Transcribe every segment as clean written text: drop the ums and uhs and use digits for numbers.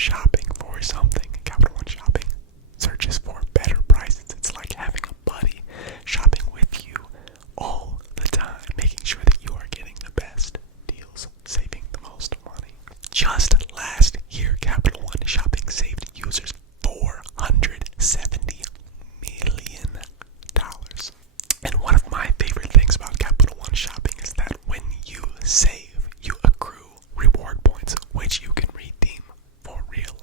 shopping for something, Capital One Shopping searches for better prices. It's like having a buddy shopping with you all the time, making sure that you are getting the best deals, saving the most money. Just last year, Capital One Shopping saved users $470 million. And one of my favorite things about Capital One Shopping is that when you save, you accrue reward points, which you can redeem for real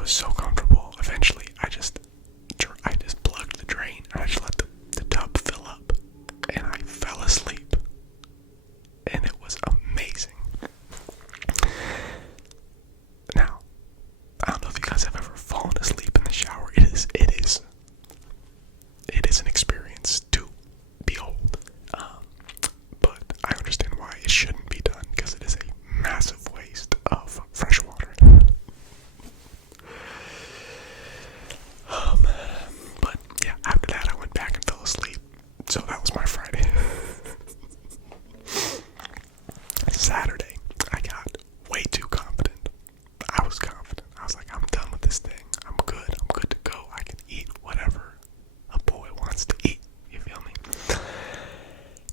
was so comfortable. Eventually, I just plugged the drain and I just let the tub fill up, and I fell asleep, and it was amazing. Now, I don't know if you guys have ever fallen asleep in the shower. It is an experience to behold, but I understand why it shouldn't be done, because it is a massive waste of fresh water. But yeah, after that I went back and fell asleep. So that was my Friday. Saturday, I got way too confident. I was confident. I was like, I'm done with this thing. I'm good. I'm good to go. I can eat whatever a boy wants to eat. You feel me?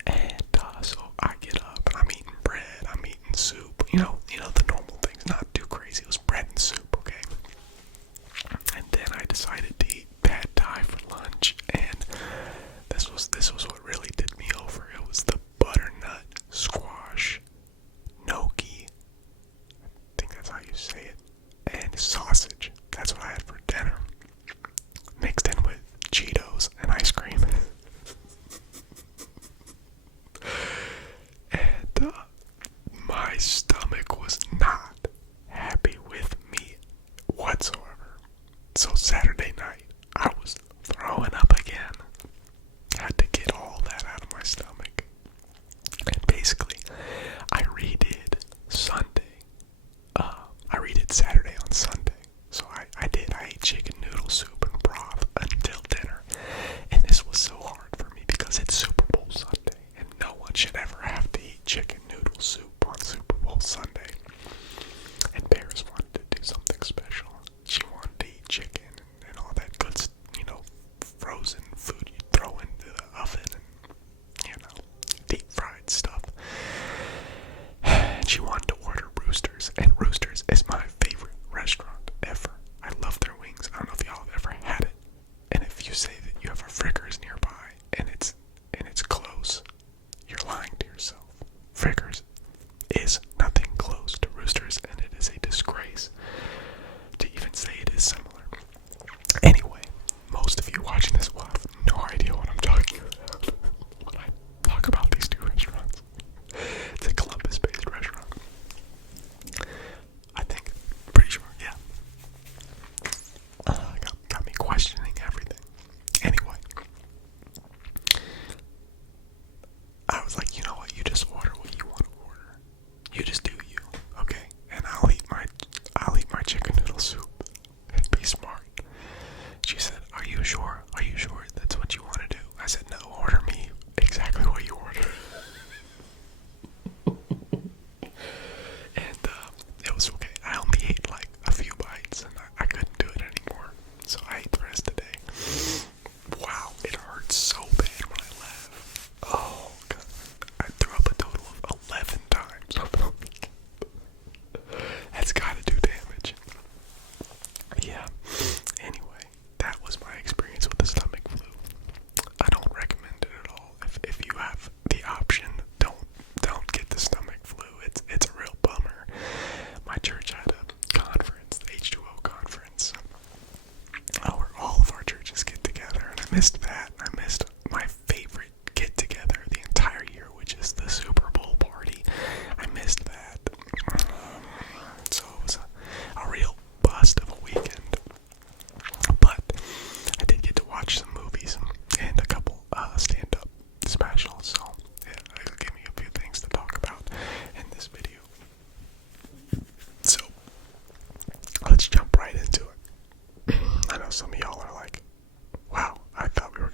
And so I get up and I'm eating bread. I'm eating soup. You know the normal things. Not too crazy. It was bread and soup, okay? And then I decided to eat pad thai for lunch, and this was what really did me over. It was the butternut squash gnocchi, I think that's how you say it, and sausage. That's what I had for dinner, mixed in with Cheetos and ice cream. And my stomach was not happy with me whatsoever. So Saturday night, I was throwing up again. Had to get all that out of my stomach. And basically, I redid Sunday. I redid Saturday on Sunday. So I ate chicken noodle soup and broth until dinner. And this was so hard for me because it's Super Bowl Sunday, and no one should ever have to eat chicken noodle soup on Super Bowl Sunday. And Paris wanted to do something special. She wanted to eat chicken and all that good, frozen food you throw into the oven and, deep fried stuff. And she wanted to order Roosters, and Roosters is my favorite restaurant ever. I love their wings. I don't know if y'all have ever had it. And if you say that you have a Frickers nearby and it's close, you're lying to yourself. Frickers is nothing close to Roosters, and it is a disgrace to even say it is similar. Anyway, most of you watching this will have no idea what I'm talking about when I talk about these two restaurants. It's a Columbus-based restaurant. I think, pretty sure, yeah. Got me questioning everything. Anyway, I was like, you know what? You just order what you want to order. You just do you, okay? And I'll eat my chicken noodle soup and be smart. She said, Are you sure? Are you sure that's what you want to do? I said, no, order me exactly what you order. And it was okay. I only ate like a few bites, and I couldn't do it anymore. So I ate the rest of the day. Wow, it hurt so bad when I left. Oh, God. I threw up a total of 11 times over the weekend. That's gotta do damage. Yeah. Anyway, that was my experience with the stomach flu. I don't recommend it at all. If you have the option, don't get the stomach flu. It's a real bummer. My church had a conference, the H2O conference, where all of our churches get together, and I missed that. I missed my favorite get together the entire year, which is the Super Bowl party. I missed that. So it was a real bust of a weekend. But I did get to watch some movies and a couple stand-up specials, so it'll give me a few things to talk about in this video. So let's jump right into it. I know some of y'all are like, wow, I thought we were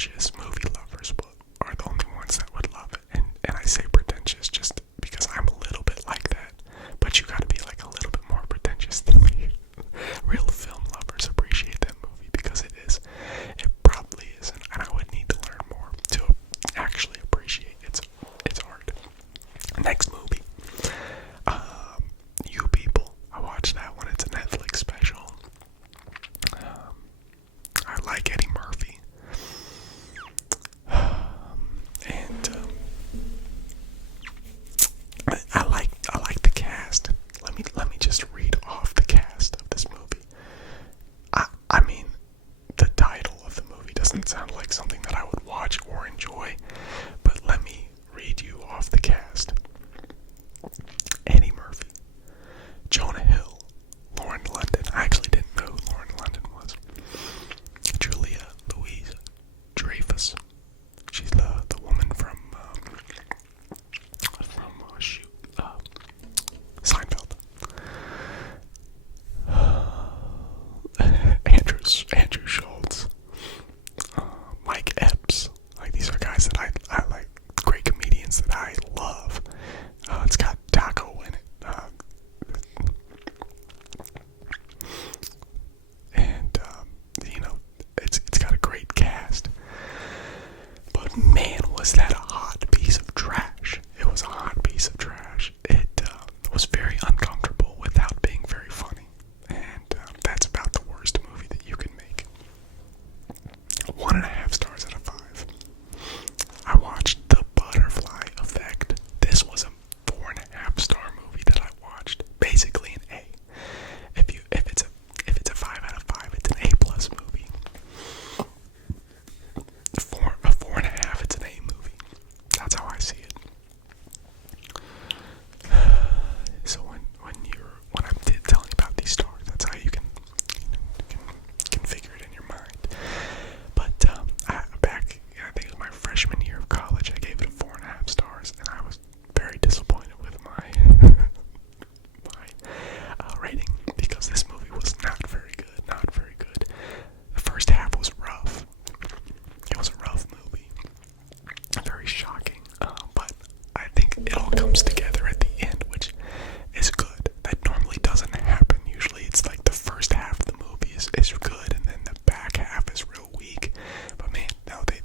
pretentious movie lovers are the only ones that would love it. And I say pretentious just because I'm a little bit like that. But you gotta be like a little bit more pretentious than me. Real film lovers appreciate that movie because it is. It probably is, and I would need to learn more to actually appreciate its art. Next movie, You People. I watched that one. It's a Netflix special. I like Eddie Murphy, and I like the cast. Let me just read off the cast of this movie. I mean, the title of the movie doesn't sound like something that I would watch or enjoy, but let me read you off the cast. Eddie Murphy, Jonah Hill, Lauren London. I actually didn't know who Lauren London was. Julia Louise Dreyfus. She's the woman from Seinfeld. Andrew Schultz, Mike Epps. Like, these are guys that I like, great comedians that I love. It's got Taco in it, and it's got a great cast. But man, was that a hot piece of trash! It was a hot piece of trash. It was very uncomfortable without being very funny, and that's about the worst movie that you can make. 1.5 stars out of 5. I watched The Butterfly Effect. This was a 4.5 star movie that I watched. Basically an A. If it's a 5 out of 5, it's an A plus movie. A 4.5, it's an A movie. That's how I see it. So when I'm telling about these stars, that's how you can figure it in your mind. But I think it was my freshman year of college, I gave it a 4.5 stars, and I was very disappointed with my rating, because this movie was not very good. The first half was rough. It was a rough movie, very shocking, but I think it all comes together at the end, which is good. That normally doesn't happen. Usually it's like the first half of the movie is good, and then the back half is real weak. But man, no, they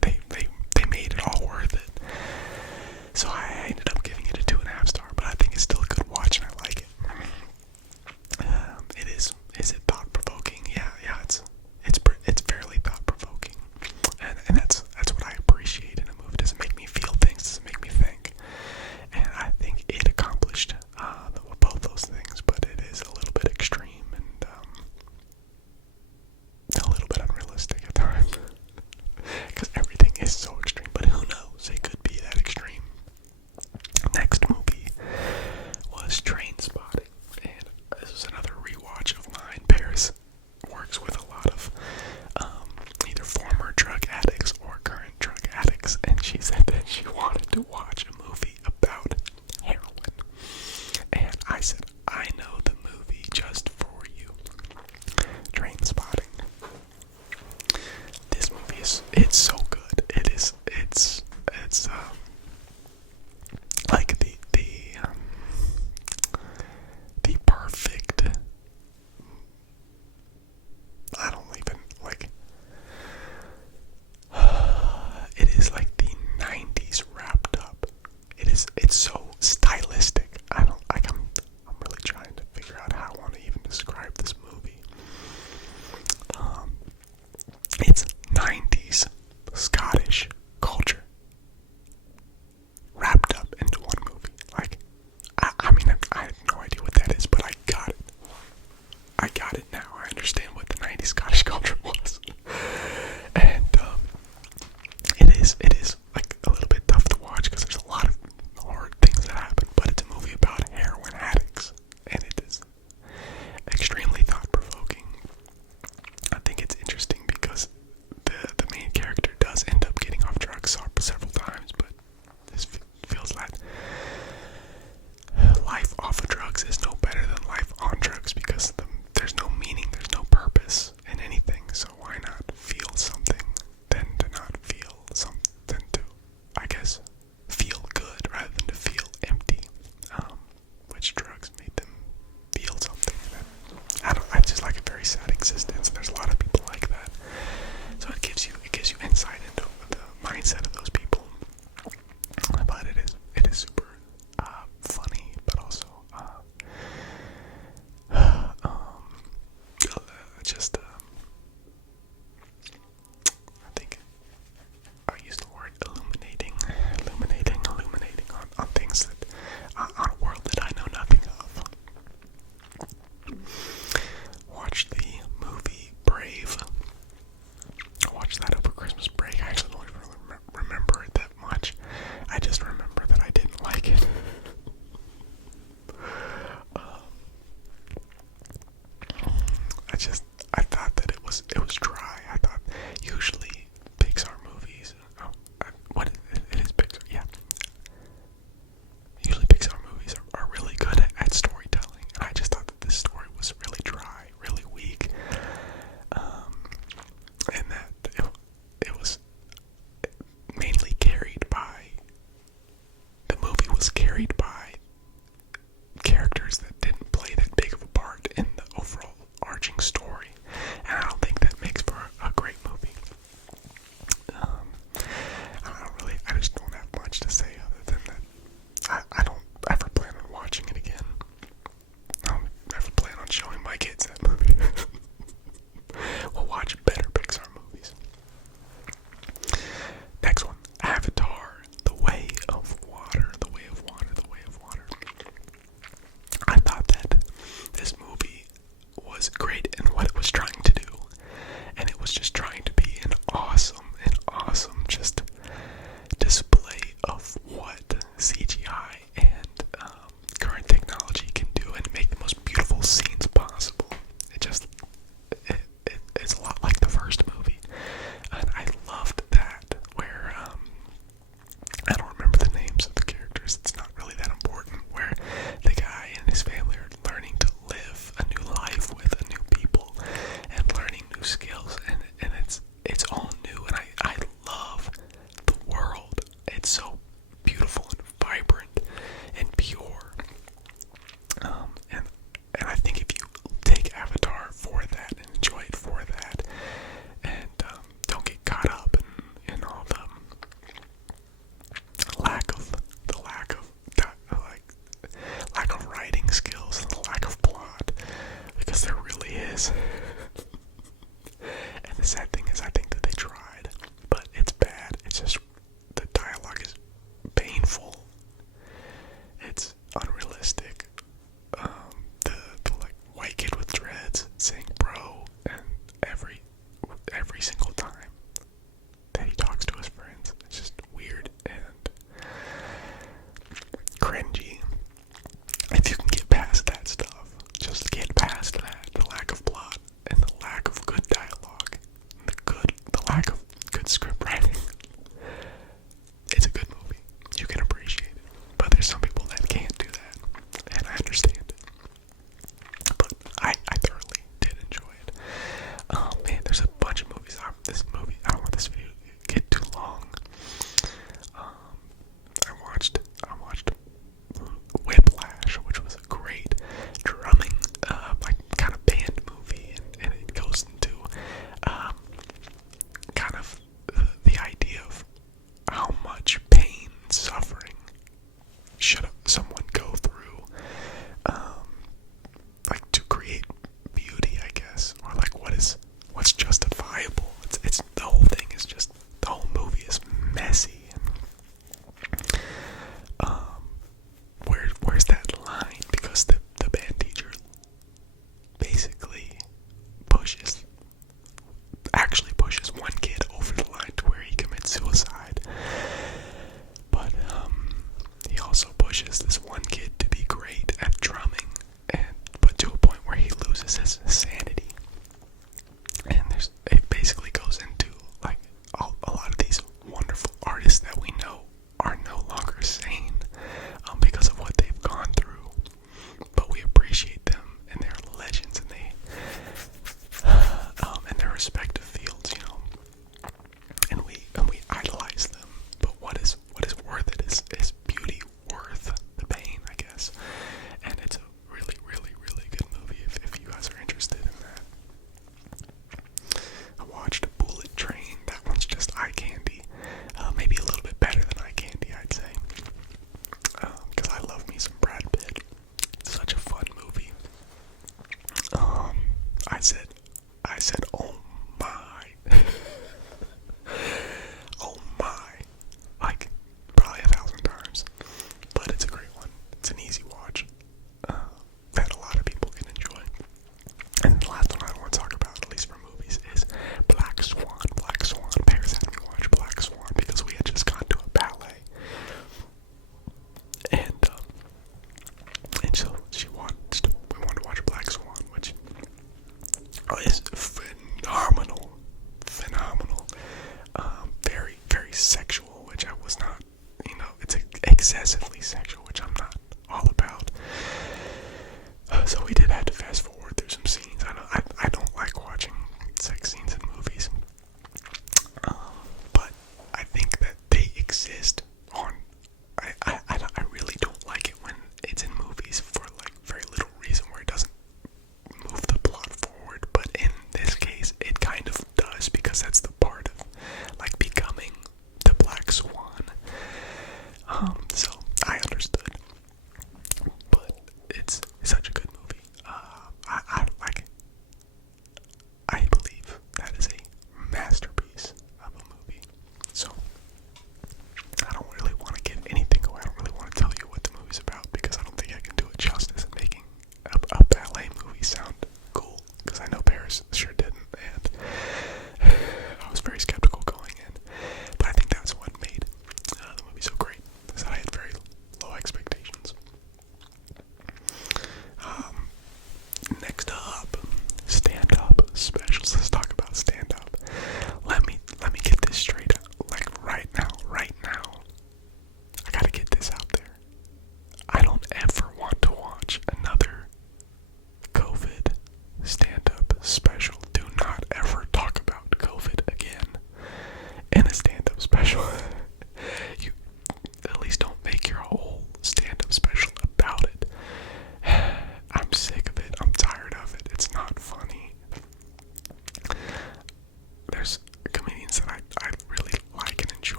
made it all worth it. So I ended up giving it a 2.5 star, but I think it's still a good watch, and I like it. It is. Is it thought provoking? Yeah. It's fairly thought provoking, and that's what I appreciate in a movie. Does it make me feel things? Does it make me think? And I think it accomplished both those things, but it is a little bit extreme and a little bit unrealistic at times. Because everything is so extreme, but who knows? It could be that extreme. Next movie was Trainspotting, and this was another rewatch of mine. Paris works with a lot of either former drug addicts or current drug addicts, and she said that she wanted to watch a movie about heroin. And I said, I know the movie just for you. Trainspotting. This movie it's so good. It's like the perfect, I don't even like, it is like the 90s wrapped up. It's so stylistic. I'm really trying to figure out how I want to even describe this movie. It's 90s Scottish culture wrapped up into one movie. Like, I mean, I have no idea what that is, but I got it. I got it now. I understand what the 90s Scottish culture was. And it is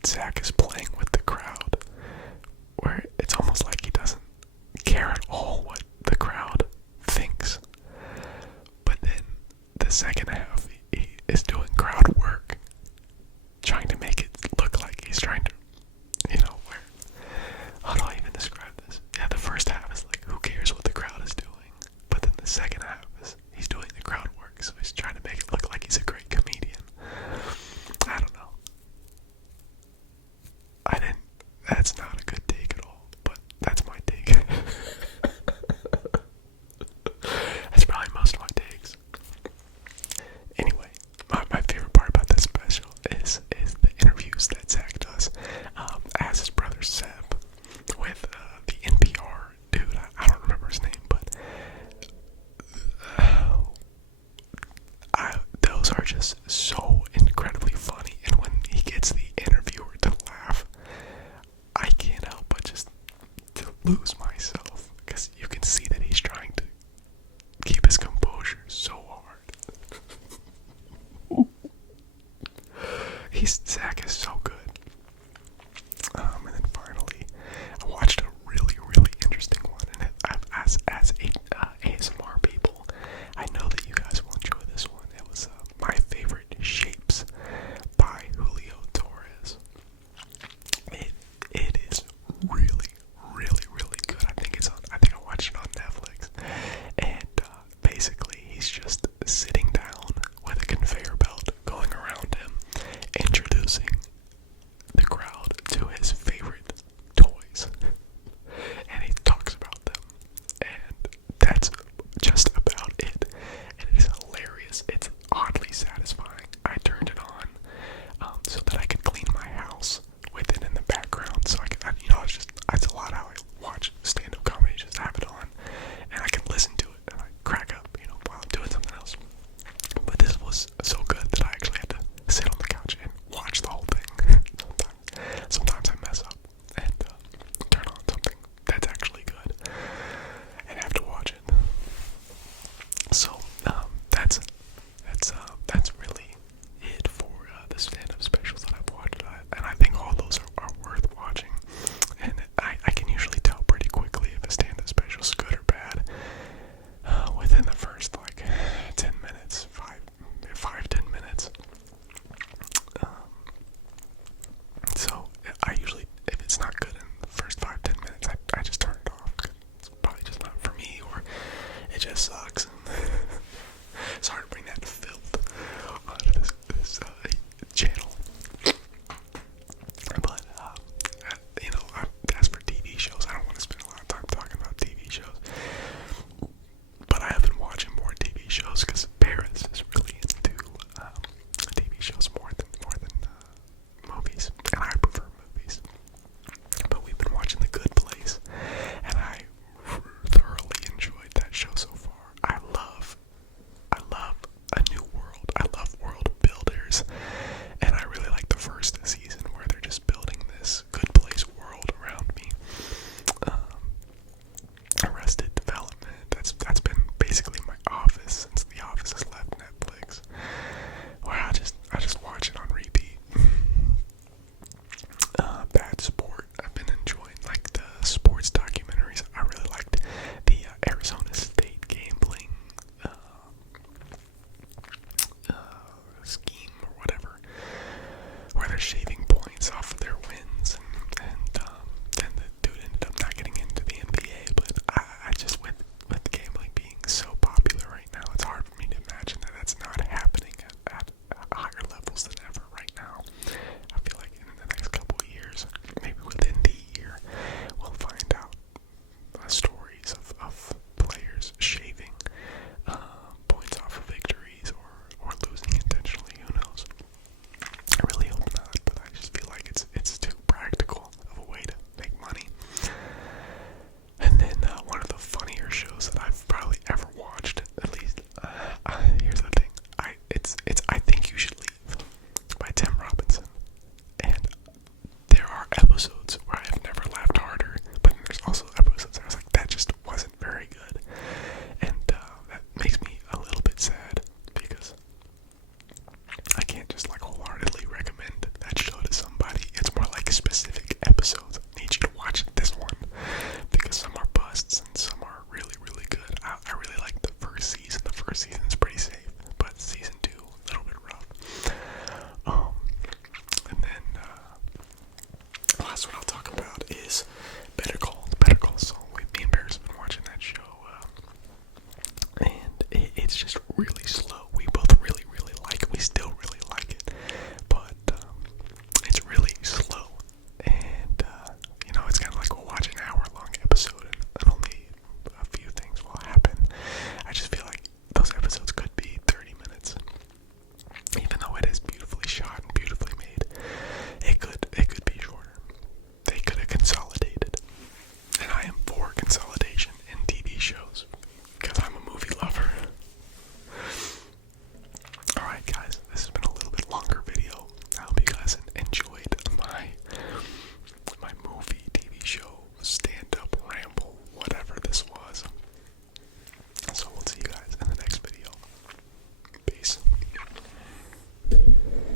that Zach is playing with the crowd, where it's almost like he doesn't care at all what the crowd thinks. But then the second half, he is doing crowd work, trying to make it look like he's trying to, where, how do I even describe this? Yeah, the first half is like, who cares what the crowd is doing? But then the second half is, he's doing the crowd work, so he's trying to make it look like he's a great comedian. I don't know. That's not a good take at all, but that's my take. That's probably most of my takes. Anyway, my favorite part about this special is the interviews that Zach does as his brother Seb with the NPR dude. I don't remember his name, but those are just so incredibly funny. And when he gets the interviewer to laugh, I can't help but just to lose myself, because you can see that he's trying to keep his composure so hard. Zach is so good. And then finally, I watched a really, really interesting one, and as ASMR people, I know that you guys will enjoy this one. It was My Favorite Shapes by Julio Torres. It is really, really, really good. last one I'll talk about is Better Call